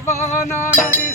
వాన నడి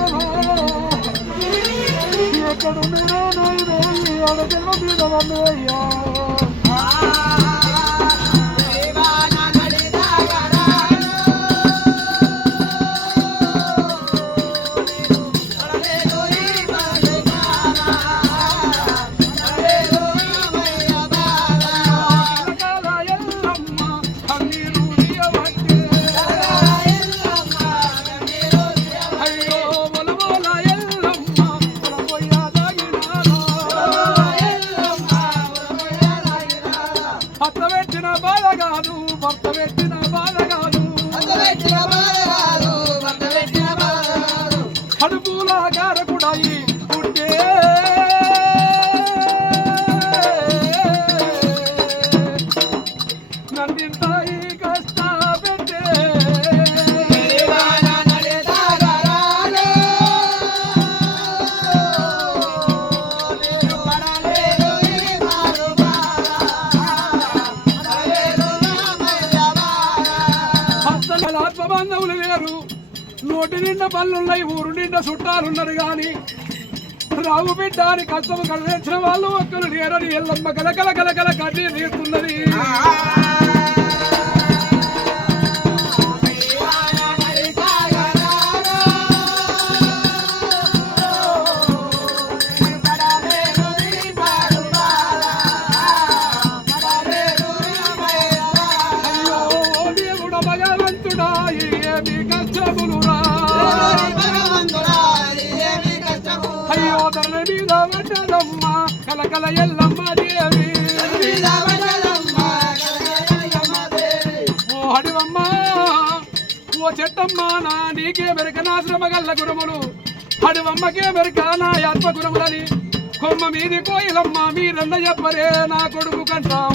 దైవమా ఎక్కడున్నారో నాయన అడగల మీద పెట్టిన బాధ కాదు భర్త పెట్టిన బాధ కాదు కడుపుల గారకుడాయి బంధువులు లేరు. నోటి నిండా పళ్ళున్నాయి ఊరు నిండా చుట్టాలున్నారు గాని. రావు బిడ్డ అని కష్టం కలిగించిన వాళ్ళు ఒక్కరు లేరని ఎల్లమ్మ కలకల కలకల కట్టి తీరుతున్నది కష్టములురా. అయ్యో ధరణి మీద పడ్డదమ్మ కలకల ఎల్లమ్మ దేవి. ఓ హడివమ్మ ఓ చెట్టమ్మ నా నీకే మెరక నా శ్రమ గల్ల గురుములు హడివమ్మకే మెరక నా ఆత్మ గురుములని కొమ్మ మీది కోయిలమ్మ మీరన్న చెప్పరే నా కొడుకు కంటాం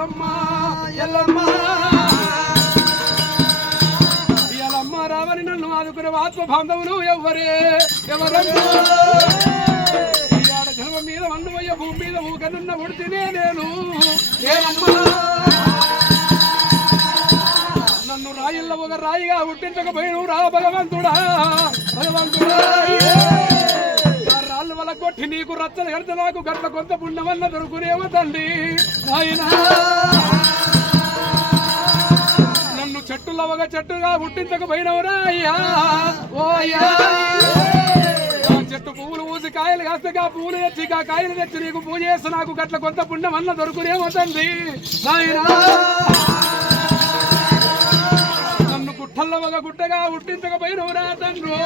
ఎల్లమ్మ ఎల్లమ్మ. ఎల్లమ్మ రావని నన్ను ఆదుకునే ఆత్మ బాంధవులు ఎవరే ఎవరన్నా ధర్మం మీద మన్నుమయ్య భూమి మీద ఊకనున్న ఉడితేనే నేను. నేనమ్మా. నన్ను రాయిల్లో ఒక రాయిగా ఉట్టించకపోయిను రా భగవంతుడా భగవంతుడా. కొట్టి నీకు రచ్చలు కడితే నాకు గట్ల కొంత పుణ్యమన్న దొరుకునేవ తండ్రి నాయనా. నన్ను చెట్టులో ఒక చెట్టుగా పుట్టించకపోయినవురా అయ్యా. ఓ అయ్యా. చెట్టు పువ్వులు ఊసి కాయలు కాస్తే ఆ పువ్వులు తెచ్చి ఆ కాయలు తెచ్చి నీకు పూజ చేస్తే నాకు గట్ల కొంత పుణ్యం అన్న దొరుకునేమో తండ్రి నాయనా. నన్ను గుట్టల్లో ఒక గుట్టగా ఉట్టించకపోయినవురా తండ్రి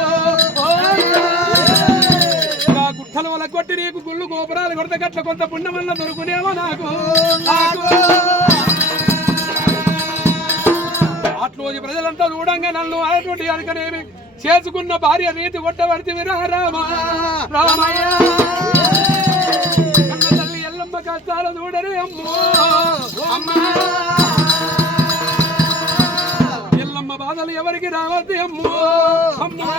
ఓ కొట్టి నీకు గుళ్ళు గోపురాలు కొడితే గట్ల కొంత పుణ్యం అన్న దొరుకునేమో నాకు. అట్లోజు ప్రజలంతా చూడంగా నన్ను అటువంటి అనుకనేమి చేసుకున్న భార్య రీతి కొట్టబడితే రామ. రామయ్య. తల్లి ఎల్లమ్మ కష్టాలు చూడరే అమ్మో. అమ్మా. ఎల్లమ్మ బాధలు ఎవరికి రావద్దు అమ్మో. అమ్మా.